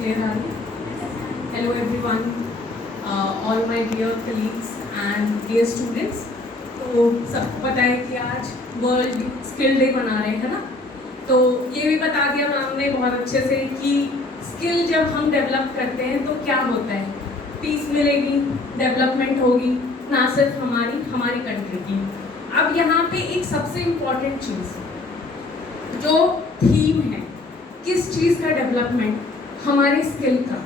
clear, are you? Hello everyone, all my dear colleagues and dear students. तो सबको पता है कि आज वर्ल्ड स्किल डे मना रहे हैं ना, तो ये भी बता दिया मैम ने बहुत अच्छे से कि स्किल जब हम डेवलप करते हैं तो क्या होता है, पीस मिलेगी, डेवलपमेंट होगी, ना सिर्फ हमारी कंट्री की। अब यहाँ पे एक सबसे इम्पॉर्टेंट चीज़ जो थीम है, किस चीज़ का डेवलपमेंट, हमारे स्किल का।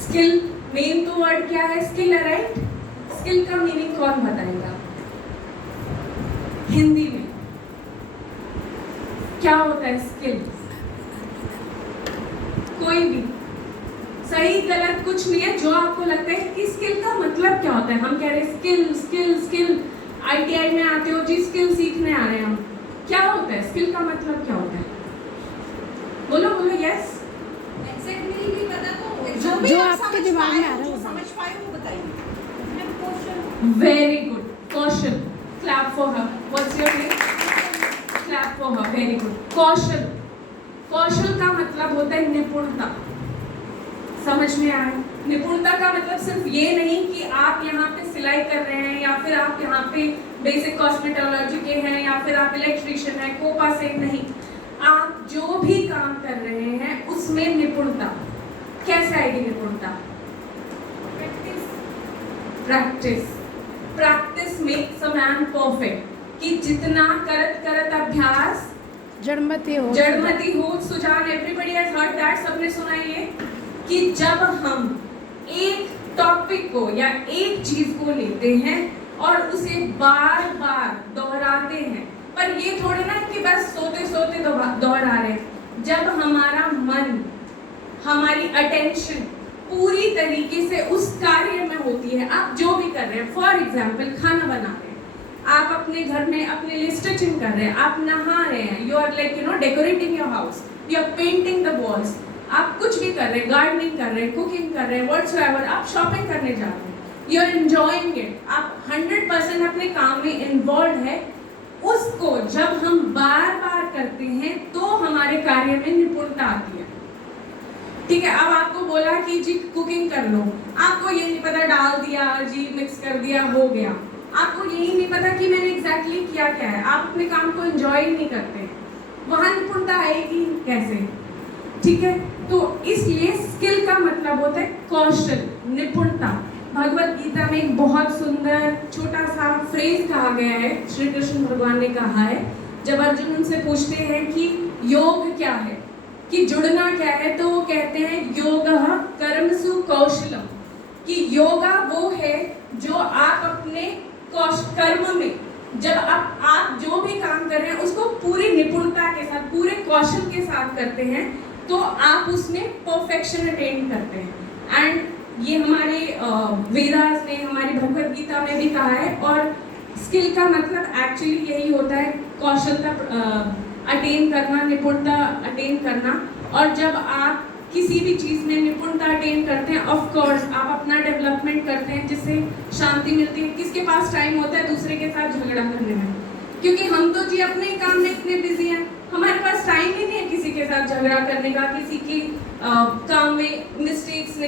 स्किल मेन तो वर्ड क्या है, स्किल है, राइट? स्किल का मीनिंग कौन बताएगा हिंदी में? क्या होता है स्किल? कोई भी सही गलत कुछ नहीं है, जो आपको लगता है कि स्किल का मतलब क्या होता है। हम कह रहे हैं स्किल स्किल स्किल, ITI में आते हो जी, स्किल सीखने आ रहे हैं हम। क्या होता है स्किल का मतलब, क्या होता है? बोलो बोलो, यस। एग्जैक्टली नहीं पता तो जो आपके दिमाग में आ रहा है समझ पाए वो बताइए। Very good, Kaushal. Clap for her. What's your name? Clap for her, very good. Kaushal, कौशल का मतलब होता है निपुणता। समझ में आया? निपुणता का मतलब सिर्फ ये नहीं कि आप यहाँ पे सिलाई कर रहे हैं, या फिर आप यहाँ पे बेसिक कॉस्मेटोलॉजी के हैं, या फिर आप इलेक्ट्रीशियन हैं, कोपा से नहीं। आप जो भी काम कर रहे हैं उसमें निपुणता। कैसे आएगी निपुणता? Practice. Practice makes a man perfect. कि जितना करत करत अभ्यास जड़मति हो सुजान। एवरीबडी हैज हर्ड दैट, सबने सुना ये कि जब हम एक टॉपिक को या एक चीज को लेते हैं और उसे बार बार दोहराते हैं, पर ये थोड़ी ना कि बस सोते सोते दोहरा रहे हैं। जब हमारा मन, हमारी अटेंशन पूरी तरीके से उस कार्य में होती है, आप जो भी कर रहे हैं, फॉर एग्जाम्पल खाना बना रहे हैं, आप अपने घर में अपने लिए स्टिचिंग कर रहे हैं, आप नहा रहे हैं, you are like decorating your house, you are painting the walls, आप कुछ भी कर रहे हैं, गार्डनिंग कर रहे हैं, कुकिंग कर रहे हैं, व्हाटसोएवर, आप शॉपिंग करने जा रहे हैं, यू आर एंजॉयिंग इट, आप 100% अपने काम में इन्वॉल्व है। उसको जब हम बार बार करते हैं तो हमारे कार्य में निपुणता आती है। ठीक है, अब आपको बोला कि जी कुकिंग कर लो, आपको ये नहीं पता, डाल दिया जी, मिक्स कर दिया, हो गया। आपको यही नहीं पता कि मैंने एग्जैक्टली किया क्या है, आप अपने काम को एंजॉय ही नहीं करते, वहां निपुणता आएगी कैसे? ठीक है, तो इसलिए स्किल का मतलब होता है कौशल, निपुणता। भगवत गीता में एक बहुत सुंदर छोटा सा फ्रेज कहा गया है, श्री कृष्ण भगवान ने कहा है, जब अर्जुन उनसे पूछते हैं कि योग क्या है, कि जुड़ना क्या है, तो वो कहते हैं योगः कर्मसु कौशलम, कि योगा वो है जो आप अपने कर्म में, जब आप जो भी काम कर रहे हैं उसको पूरी निपुणता के साथ, पूरे कौशल के साथ करते हैं, तो आप उसमें परफेक्शन अटेन करते हैं। एंड ये हमारे वेदास में, हमारी भगवत गीता में भी कहा है। और स्किल का मतलब एक्चुअली यही होता है, कौशलता अटेन करना, निपुणता अटेन करना। और जब आप किसी भी चीज़ में निपुणता अटेन करते हैं, ऑफ कोर्स आप अपना डेवलपमेंट करते हैं, जिससे शांति मिलती है। किसके पास टाइम होता है दूसरे के साथ झगड़ा करने में? क्योंकि हम तो जी अपने काम में इतने बिजी हैं, हमारे पास टाइम ही नहीं है किसी के साथ झगड़ा करने का, किसी की काम में मिस्टेक्स